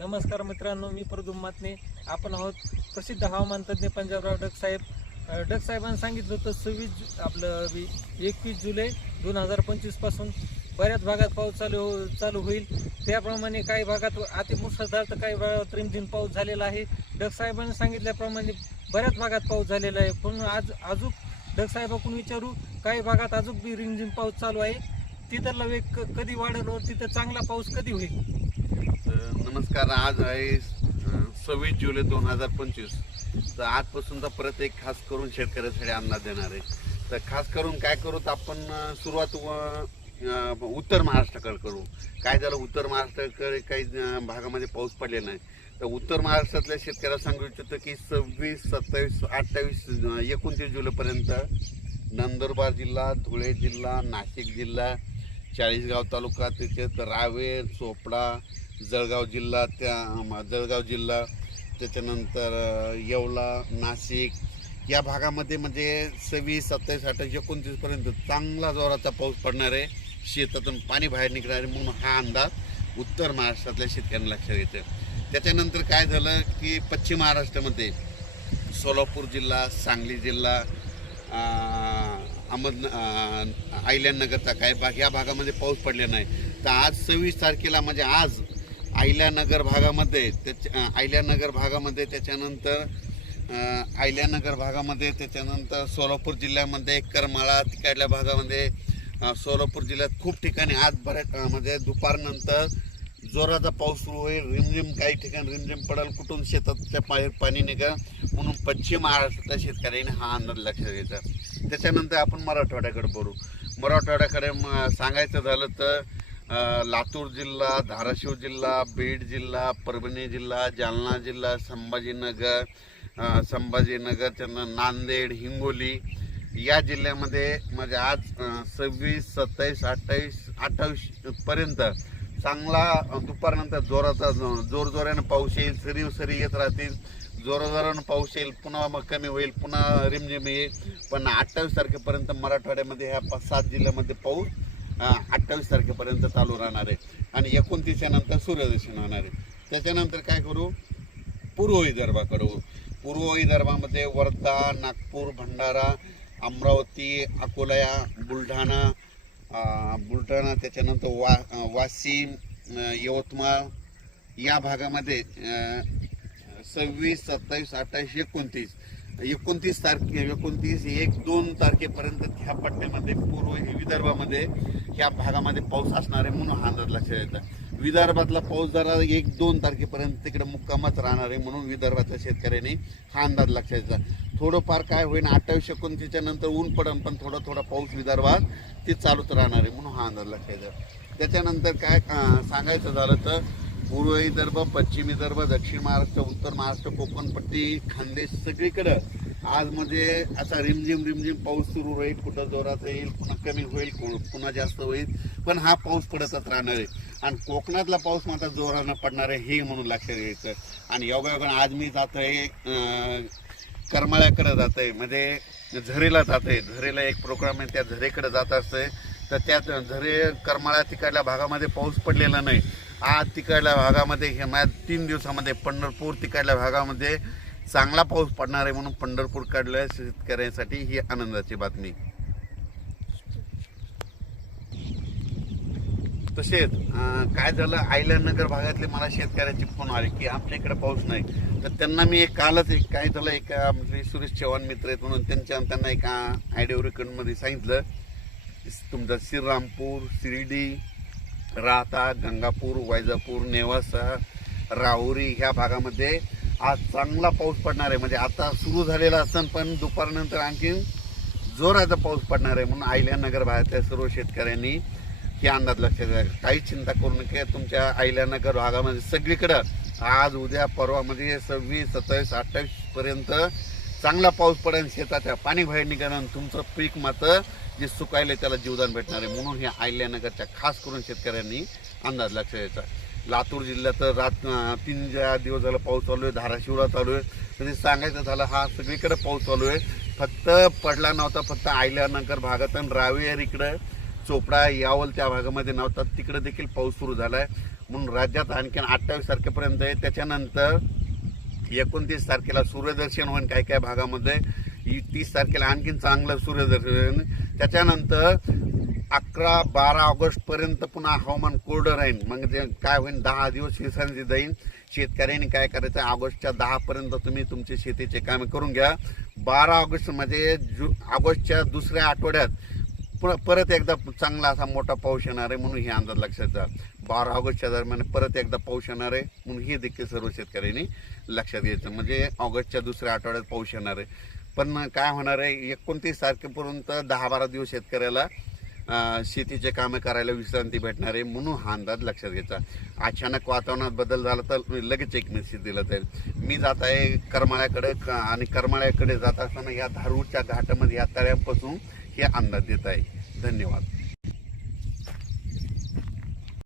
नमस्कार मित्रांनो, मी प्रदुम मातने. आपण आहोत प्रसिद्ध हवामान तज्ज्ञ पंजाबराव डग साहेब. डग साहेबांनी सांगितलं होतं 21 जुलै 2025 पासून बऱ्याच भागात पाऊस चालू होईल. त्याप्रमाणे काही भागात अतिमुसळधार तर काही भागात रिमझिम पाऊस झालेला आहे. डग साहेबांनी सांगितल्याप्रमाणे बऱ्याच भागात पाऊस झालेला आहे. पण अजून डग साहेबाकडून विचारू, काही भागात अजून बी रिमझिम पाऊस चालू आहे. तिथला वेग कधी वाढेल व तिथं चांगला पाऊस कधी होईल? नमस्कार. आज आहे 26 जुलै 2025. तर आजपासून तर परत एक खास करून शेतकऱ्यासाठी अंदाज देणार आहे. तर खास करून काय करू तर आपण सुरुवात उत्तर महाराष्ट्राकडे करू. काय झालं, उत्तर महाराष्ट्राकडे काही भागामध्ये पाऊस पडलेला नाही. तर उत्तर महाराष्ट्रातल्या शेतकऱ्याला सांगू इच्छितो की 26, 27, 28, 29 जुलैपर्यंत नंदुरबार जिल्हा, धुळे जिल्हा, नाशिक जिल्हा, चाळीसगाव तालुका, त्याच्यात रावेर, चोपडा, जळगाव जिल्हा, त्याच्यानंतर येवला, नाशिक या भागामध्ये म्हणजे 26, 27, 28, 29पर्यंत चांगला जोराचा पाऊस पडणार आहे. शेतातून पाणी बाहेर निघणार आहे म्हणून हा अंदाज उत्तर महाराष्ट्रातल्या शेतकऱ्यांना लक्षात येतो. त्याच्यानंतर काय झालं की पश्चिम महाराष्ट्रामध्ये सोलापूर जिल्हा, सांगली जिल्हा, अहिल्यानगरचा काही भाग या भागामध्ये पाऊस पडले नाही. तर आज 26 तारखेला म्हणजे आज अहिल्यानगर भागामध्ये त्याच्यानंतर सोलापूर जिल्ह्यामध्ये करमाळा तिकडल्या भागामध्ये सोलापूर जिल्ह्यात खूप ठिकाणी आज बऱ्याच म्हणजे दुपारनंतर जोराचा पाऊस सुरू होईल. रिमझिम काही ठिकाणी रिमझिम पडेल, कुठून शेताच्या बाहेर पाणी निघेल म्हणून पश्चिम महाराष्ट्रातल्या शेतकऱ्यांनी हा अंदाज लक्षात घ्यायचा. त्याच्यानंतर आपण मराठवाड्याकडे बोलू. मराठवाड्याकडे सांगायचं झालं तर लातूर जिल्हा, धाराशिव जिल्हा, बीड जिल्हा, परभणी जिल्हा, जालना जिल्हा, संभाजीनगर, नांदेड, हिंगोली या जिल्ह्यामध्ये म्हणजे आज 26, 27, 28 पर्यंत चांगला दुपारनंतर जोरानं पाऊस येईल. सरी येत राहतील, जोरानं पाऊस येईल, पुन्हा मग कमी होईल, पुन्हा रिमझिम येईल. पण 28 तारखेपर्यंत मराठवाड्यामध्ये ह्या 5-7 जिल्ह्यामध्ये पाऊस 28 तारखेपर्यंत चालू राहणार आहे आणि 29 नंतर सूर्यदर्शन होणार आहे. त्याच्यानंतर काय करू, पूर्व विदर्भाकडे. पूर्व विदर्भामध्ये वर्धा, नागपूर, भंडारा, अमरावती, अकोला, बुलढाणा, त्याच्यानंतर वाशिम, यवतमाळ या भागामध्ये 26, 27, 28, 29 तारखे 1-2 तारखेपर्यंत ह्या पट्ट्यामध्ये पूर्व विदर्भामध्ये ह्या भागामध्ये पाऊस असणार आहे म्हणून हा अंदाज लक्षात येतात. विदर्भातला पाऊस जरा 1-2 तारखेपर्यंत तिकडे मुक्कामच राहणार आहे म्हणून विदर्भातल्या शेतकऱ्यांनी हा अंदाज लक्षात येतात. थोडंफार काय होईल 28-29 नंतर ऊन पडेल, पण थोडा पाऊस विदर्भात ते चालूच राहणार आहे म्हणून हा अंदाज लक्षात येतात. त्याच्यानंतर काय सांगायचं झालं तर पूर्व विदर्भ, पश्चिम विदर्भ, दक्षिण महाराष्ट्र, उत्तर महाराष्ट्र, कोकणपट्टी, खानदेश सगळीकडं आज म्हणजे असा रिमझिम पाऊस सुरू होईल. कुठं जोरात येईल, पुन्हा कमी होईल, पुन्हा जास्त होईल, पण हा पाऊस पडतच राहणार आहे. आणि कोकणातला पाऊस मात्र जोरानं पडणार आहे हे म्हणून लक्षात घ्यायचं. आणि योगायोगानं आज मी जात आहे करमाळ्याकडे जात आहे, म्हणजे झरेला जात आहे. झरेला एक प्रोग्राम आहे, त्या झरेकडे जात असते. तर त्या करमाळ्या तिकडल्या भागामध्ये पाऊस पडलेला नाही. आज तिकडल्या भागामध्ये हे 3 दिवसामध्ये पंढरपूर तिकडल्या भागामध्ये चांगला पाऊस पडणार आहे म्हणून पंढरपूर कडल्या शेतकऱ्यांसाठी ही आनंदाची बातमी. तसेच काय झालं, अहिल्यानगर भागातले मला शेतकऱ्याचे फोन आले की आमच्या इकडे पाऊस नाही. तर त्यांना मी कालच काय झालं, एका म्हणजे सुरेश चव्हाण मित्र आहेत म्हणून त्यांना एका आयडिओ रेकॉर्डमध्ये सांगितलं तुमचा श्रीरामपूर, शिर्डी, राहता, गंगापूर, वैजापूर, नेवासा, राहुरी ह्या भागामध्ये आज चांगला पाऊस पडणार आहे. म्हणजे आता सुरू झालेला असेल पण दुपारनंतर आणखी जोराचा पाऊस पडणार आहे म्हणून अहिल्यानगर भागातल्या सर्व शेतकऱ्यांनी हे अंदाज लक्षात घ्या. काही चिंता करू नका. तुमच्या अहिल्यानगर भागामध्ये सगळीकडं आज उद्या परवामध्ये 26, 27, 28 पर्यंत चांगला पाऊस पडेल. शेताच्या पाणी बाहेर निघालं, तुमचं पीक मात्र जे सुकायले त्याला जीवदान भेटणार आहे म्हणून ह्या अहिल्यानगरच्या खास करून शेतकऱ्यांनी अंदाज लक्षात घ्यायचा. लातूर जिल्ह्यात 3 दिवस झालं पाऊस चालू आहे. धाराशिवला चालू आहे. तरी सांगायचं झालं हा सगळीकडे पाऊस चालू आहे. फक्त पडला नव्हता फक्त अहिल्यानगर भागात, रावेर इकडं, चोपडा, यावल त्या भागामध्ये नव्हता. तिकडे देखील पाऊस सुरू झाला आहे. म्हणून राज्यात आणखीन 28 तारखेपर्यंत आहे. त्याच्यानंतर 29 तारखेला सूर्यदर्शन होईल काही काही भागामध्ये. 30 तारखेला आणखीन चांगलं सूर्यदर्शन. त्याच्यानंतर 11-12 ऑगस्ट पर्यंत पुन्हा हवामान कोरडं राहील. म्हणजे काय होईल, 10 दिवस विश्रांती देईल. शेतकऱ्यांनी काय करायचं, ऑगस्टच्या 10 पर्यंत तुम्ही तुमचे शेतीचे कामे करून घ्या. 12 ऑगस्ट म्हणजे ऑगस्टच्या दुसऱ्या आठवड्यात परत एकदा चांगला असा मोठा पाऊस येणार आहे, म्हणून हे अंदाज लक्षात घ्या. 12 ऑगस्टच्या दरम्यान परत एकदा पाऊस येणार आहे, म्हणून हे देखील सर्व शेतकऱ्यांनी लक्षात घ्यायचं. म्हणजे ऑगस्टच्या दुसऱ्या आठवड्यात पाऊस येणार आहे. पण काय होणार आहे, 29 तारखेपर्यंत 10-12 दिवस शेतकऱ्याला शेतीचे कामे करायला विश्रांती भेटणार आहे, म्हणून हा अंदाज लक्षात घ्यायचा. अचानक वातावरणात बदल झाला तर लगेच एक मेसेज दिला जाईल. मी जात आहे करमाळ्याकडे आणि करमाळ्याकडे जात असताना या धारूरच्या घाटामध्ये या तळ्यापासून हे अंदाज देत आहे. धन्यवाद.